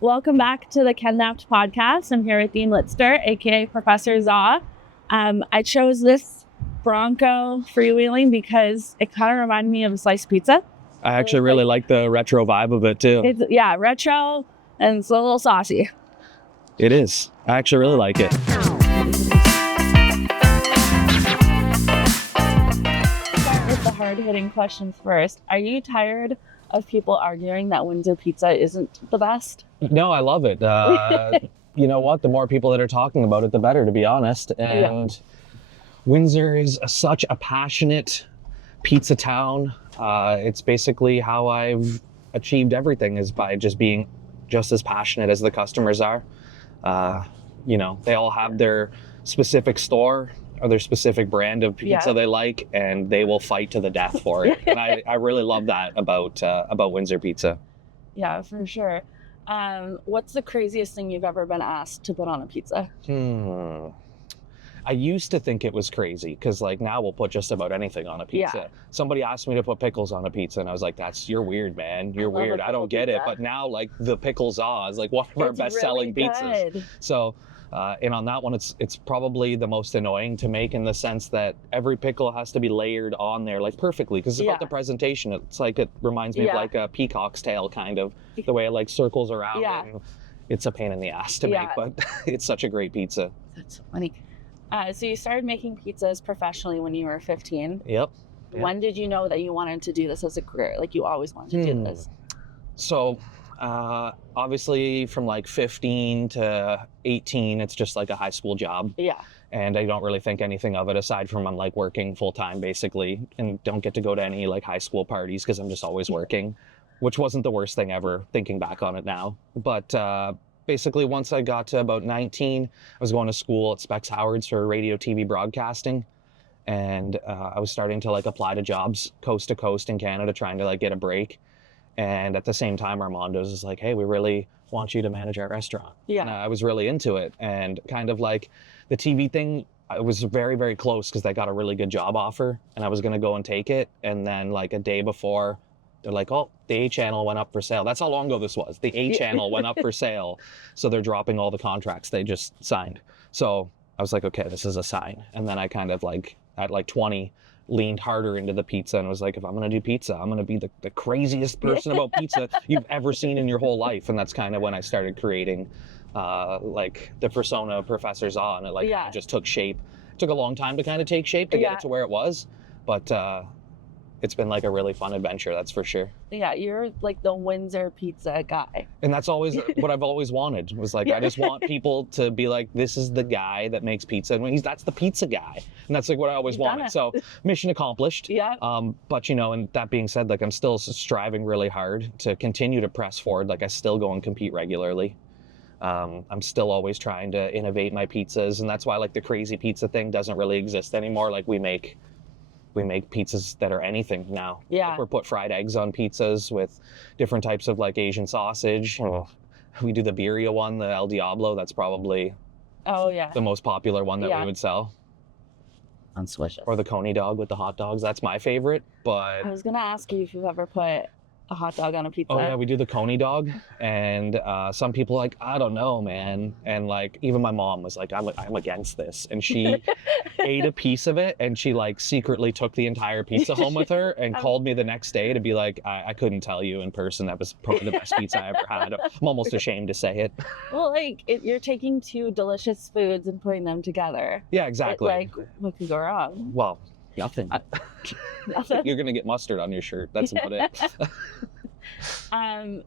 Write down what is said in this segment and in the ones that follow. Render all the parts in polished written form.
Welcome back to the Knapp'd podcast. I'm here with Dean Litster, aka Professor Zaaa. I chose this Bronco freewheeling because it kind of reminded me of a sliced pizza. I actually really like the retro vibe of it too. It's retro and it's a little saucy. It is. I actually really like it. Start with the hard-hitting questions first. Are you tired of people arguing that Windsor pizza isn't the best? No, I love it. You know what? The more people that are talking about it, the better, to be honest. And Windsor is such a passionate pizza town. It's basically how I've achieved everything, is by just being just as passionate as the customers are. You know, they all have their specific store or their specific brand of pizza they like, and they will fight to the death for it. And I really love that about Windsor pizza. Yeah, for sure. What's the craziest thing you've ever been asked to put on a pizza? I used to think it was crazy because like now we'll put just about anything on a pizza. Yeah. Somebody asked me to put pickles on a pizza and I was like, you're weird, man. You're weird. I don't get it. But now like the pickle Zaaa is like one of our best selling pizzas. So and on that one, it's probably the most annoying to make, in the sense that every pickle has to be layered on there like perfectly, because it's about the presentation. It's like, it reminds me of like a peacock's tail, kind of the way it like circles around. And it's a pain in the ass to make, but it's such a great pizza. That's funny. So you started making pizzas professionally when you were 15. Yep. When did you know that you wanted to do this as a career? Like, you always wanted to do this? So obviously from like 15 to 18, it's just like a high school job. Yeah. And I don't really think anything of it, aside from I'm like working full time basically, and don't get to go to any like high school parties because I'm just always working, which wasn't the worst thing ever thinking back on it now. But basically once I got to about 19, I was going to school at Specs Howard's for radio TV broadcasting. And I was starting to like apply to jobs coast to coast in Canada, trying to like get a break. And at the same time, Armando's is like, hey, we really want you to manage our restaurant. Yeah. And I was really into it. And kind of like the TV thing, I was very, very close because I got a really good job offer and I was going to go and take it. And then like a day before, they're like, oh, the A channel went up for sale. That's how long ago this was. The A channel went up for sale. So they're dropping all the contracts they just signed. So I was like, okay, this is a sign. And then I kind of like, at like 20, leaned harder into the pizza and was like, if I'm going to do pizza, I'm going to be the craziest person about pizza you've ever seen in your whole life. And that's kind of when I started creating like the persona of Professor Zaaa, and it like just took shape. It took a long time to kind of take shape to get it to where it was, but it's been like a really fun adventure, that's for sure. Yeah, you're like the Windsor pizza guy. And that's always what I've always wanted, was like, I just want people to be like, this is the guy that makes pizza. And that's the pizza guy. And that's like what I always wanted. So mission accomplished. Yeah. But, you know, and that being said, like I'm still striving really hard to continue to press forward. Like I still go and compete regularly. I'm still always trying to innovate my pizzas. And that's why like the crazy pizza thing doesn't really exist anymore. Like we make pizzas that are anything now. Yeah. Like we're put fried eggs on pizzas with different types of like Asian sausage. We do the birria one, the El Diablo. That's probably the most popular one that we would sell. Unswitch. Or the Coney dog with the hot dogs. That's my favorite. But I was gonna ask you if you've ever put a hot dog on a pizza. Oh yeah, we do the Coney dog, and some people are like, I don't know, man. And like even my mom was like, I'm against this, and she ate a piece of it, and she like secretly took the entire pizza home with her and called me the next day to be like, I couldn't tell you in person, that was probably the best pizza I ever had. I'm almost ashamed to say it. Well, like you're taking two delicious foods and putting them together. Yeah, exactly. Like what could go wrong? Well, nothing. You're gonna get mustard on your shirt. That's about it.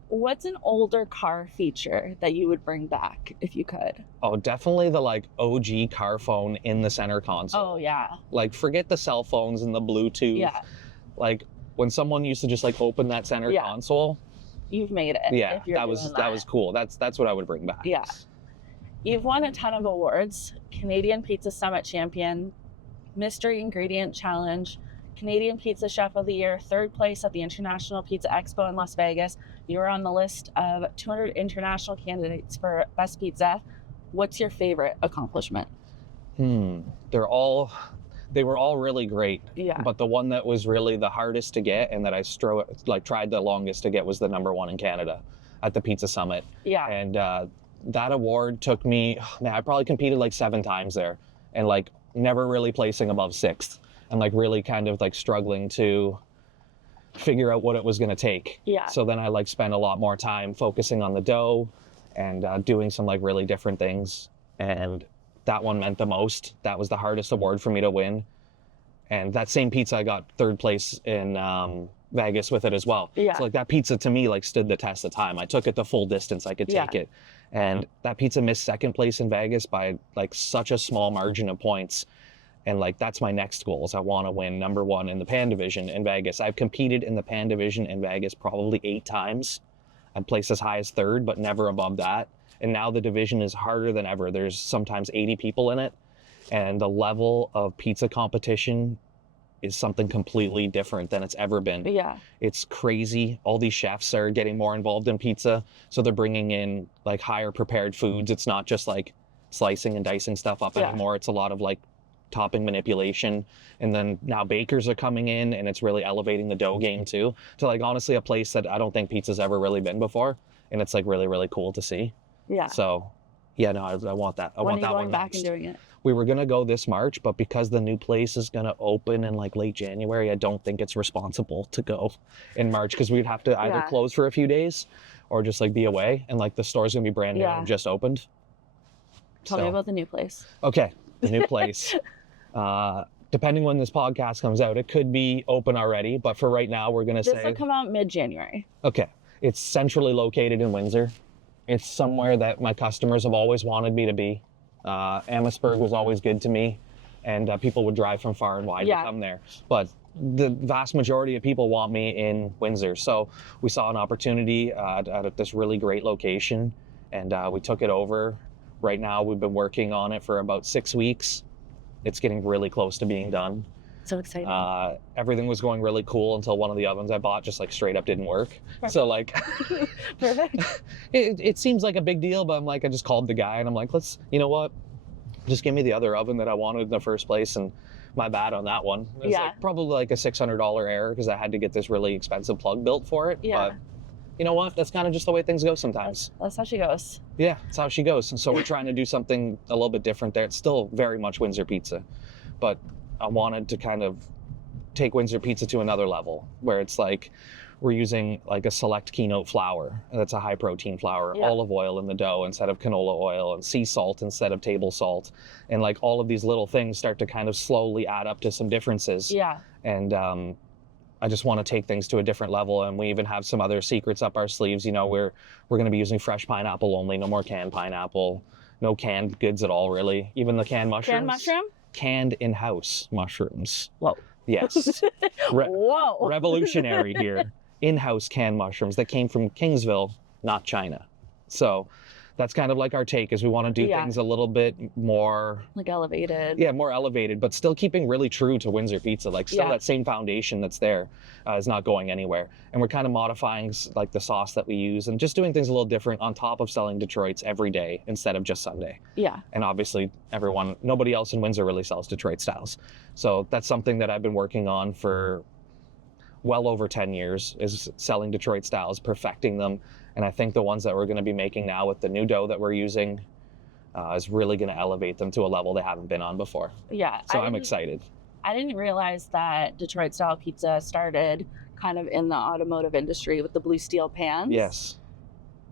What's an older car feature that you would bring back if you could? Oh, definitely the like OG car phone in the center console. Oh yeah. Like forget the cell phones and the Bluetooth. Yeah. Like when someone used to just like open that center console. You've made it. Yeah, that was cool. That's what I would bring back. Yeah. You've won a ton of awards: Canadian Pizza Summit Champion, Mystery Ingredient Challenge, Canadian Pizza Chef of the Year, 3rd place at the International Pizza Expo in Las Vegas. You were on the list of 200 international candidates for Best Pizza. What's your favorite accomplishment? They were all really great. Yeah. But the one that was really the hardest to get and that I tried the longest to get was the #1 in Canada. at the Pizza Summit. Yeah. And that award took me, man, I probably competed like 7 times there, and like never really placing above 6th, and like really kind of like struggling to figure out what it was going to take. Yeah. So then I like spent a lot more time focusing on the dough and doing some like really different things. And that one meant the most. That was the hardest award for me to win. And that same pizza, I got 3rd place in Vegas with it as well. Yeah. So like that pizza to me like stood the test of time. I took it the full distance I could take it. And that pizza missed 2nd place in Vegas by like such a small margin of points. And like that's my next goal, is I want to win number 1 in the pan division in Vegas. I've competed in the pan division in Vegas probably 8 times. I've placed as high as 3rd, but never above that. And now the division is harder than ever. There's sometimes 80 people in it. And the level of pizza competition is something completely different than it's ever been. Yeah. It's crazy. All these chefs are getting more involved in pizza. So they're bringing in like higher prepared foods. It's not just like slicing and dicing stuff up anymore. It's a lot of like topping manipulation. And then now bakers are coming in, and it's really elevating the dough game too, to like honestly a place that I don't think pizza's ever really been before. And it's like really, really cool to see. Yeah. So yeah, no, I want that. I when want are you that going one back next. and doing it? We were gonna go this March, but because the new place is gonna open in like late January, I don't think it's responsible to go in March, because we'd have to either close for a few days or just like be away, and like the store's gonna be brand new and just opened. Tell me about the new place. Okay, the new place. Depending when this podcast comes out, it could be open already, but for right now, we're gonna This say will come out mid-January. okay. It's centrally located in Windsor. It's somewhere that my customers have always wanted me to be. Amherstburg was always good to me, and people would drive from far and wide to come there. But the vast majority of people want me in Windsor. So we saw an opportunity at this really great location, and we took it over. Right now, we've been working on it for about 6 weeks. It's getting really close to being done. So exciting. Everything was going really cool until one of the ovens I bought just like straight up didn't work. Perfect. So like, Perfect. it seems like a big deal, but I'm like, I just called the guy and I'm like, you know what? Just give me the other oven that I wanted in the first place. And my bad on that one. It was like probably like a $600 error, because I had to get this really expensive plug built for it. Yeah. But you know what? That's kind of just the way things go sometimes. That's how she goes. Yeah, that's how she goes. And so we're trying to do something a little bit different there. It's still very much Windsor pizza, but I wanted to kind of take Windsor pizza to another level, where it's like we're using like a select keynote flour. That's a high protein flour, olive oil in the dough instead of canola oil, and sea salt instead of table salt. And like all of these little things start to kind of slowly add up to some differences. Yeah. And I just want to take things to a different level, and we even have some other secrets up our sleeves. You know, we're going to be using fresh pineapple only, no more canned pineapple, no canned goods at all, really. Even the canned mushrooms. Canned mushroom? Canned in-house mushrooms. Whoa. Yes. Whoa. Revolutionary here. In-house canned mushrooms that came from Kingsville, not China. So that's kind of like our take, is we want to do things a little bit more like elevated. Yeah, more elevated, but still keeping really true to Windsor pizza. Like still that same foundation that's there is not going anywhere. And we're kind of modifying like the sauce that we use, and just doing things a little different on top of selling Detroit's every day instead of just Sunday. Yeah. And obviously nobody else in Windsor really sells Detroit styles. So that's something that I've been working on for well over 10 years, is selling Detroit styles, perfecting them. And I think the ones that we're going to be making now with the new dough that we're using is really going to elevate them to a level they haven't been on before. Yeah. So I'm excited. I didn't realize that Detroit style pizza started kind of in the automotive industry with the blue steel pans. Yes.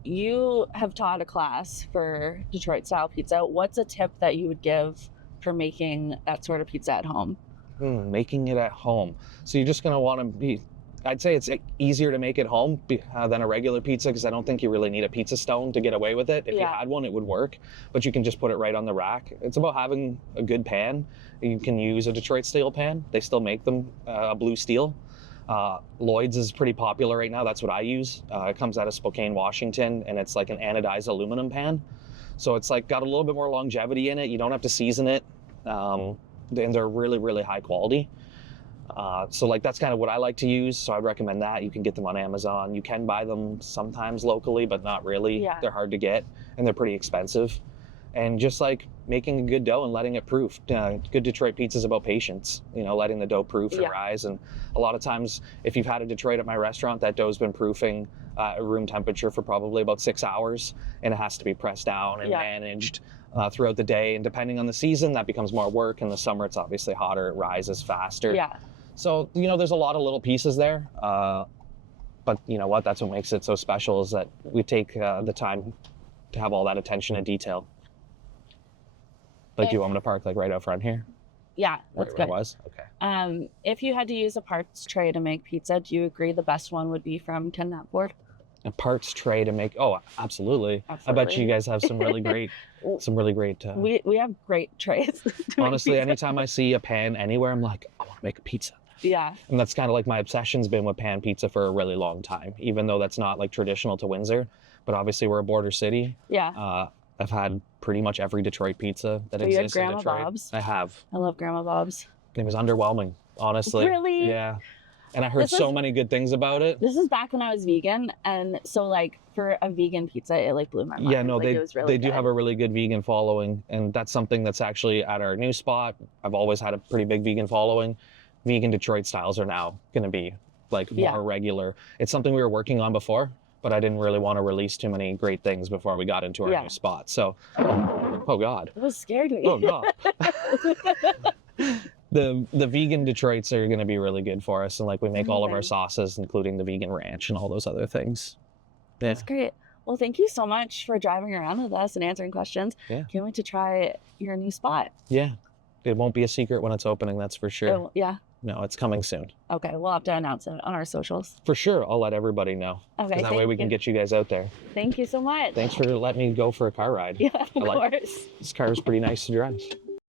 You have taught a class for Detroit style pizza. What's a tip that you would give for making that sort of pizza at home? Making it at home. So you're just going to want to be, I'd say it's easier to make it home than a regular pizza, because I don't think you really need a pizza stone to get away with it. If you had one, it would work, but you can just put it right on the rack. It's about having a good pan. You can use a Detroit steel pan. They still make them, a blue steel. Lloyd's is pretty popular right now. That's what I use. It comes out of Spokane, Washington, and it's like an anodized aluminum pan. So it's like got a little bit more longevity in it. You don't have to season it. And they're really, really high quality. So like that's kind of what I like to use. So I'd recommend that. You can get them on Amazon. You can buy them sometimes locally, but not really. Yeah. They're hard to get and they're pretty expensive. and just like making a good dough and letting it proof. Good Detroit pizza is about patience, you know, letting the dough proof and rise. And a lot of times, if you've had a Detroit at my restaurant, that dough's been proofing at room temperature for probably about 6 hours, and it has to be pressed down and managed throughout the day. And depending on the season, that becomes more work. In the summer, it's obviously hotter, it rises faster. Yeah. So, you know, there's a lot of little pieces there. But you know what? That's what makes it so special, is that we take the time to have all that attention to detail. Like, do you want me to park like right out front here? Yeah, that's Where good. it was? Okay. If you had to use a parts tray to make pizza, do you agree the best one would be from Knapp'd? A parts tray to make, oh, absolutely. I bet you guys have some really great, We have great trays. Honestly, anytime I see a pan anywhere, I'm like, I want to make a pizza. Yeah. And that's kind of like my obsession's been with pan pizza for a really long time, even though that's not like traditional to Windsor. But obviously we're a border city. Yeah. I've had pretty much every Detroit pizza that exists in Detroit. Grandma Bob's? I have. I love Grandma Bob's. It was underwhelming, honestly. Really? Yeah. And I heard so many good things about it. This is back when I was vegan, and so like for a vegan pizza, it like blew my mind. Yeah, no, like, it was really they do have a really good vegan following, and that's something that's actually at our new spot. I've always had a pretty big vegan following. Vegan Detroit styles are now going to be like more regular. It's something we were working on before, but I didn't really want to release too many great things before we got into our new spot. So, oh God. It was scared me. Oh God. The vegan Detroits are going to be really good for us, and like we make all of our sauces, including the vegan ranch and all those other things. Yeah. That's great. Well, thank you so much for driving around with us and answering questions. Yeah. Can't wait to try your new spot. Yeah. It won't be a secret when it's opening, that's for sure. Oh, yeah. No, it's coming soon. Okay, we'll have to announce it on our socials. For sure, I'll let everybody know. Okay, that way we can get you guys out there. Thank you so much. Thanks for letting me go for a car ride. Yeah, of course. This car is pretty nice to drive.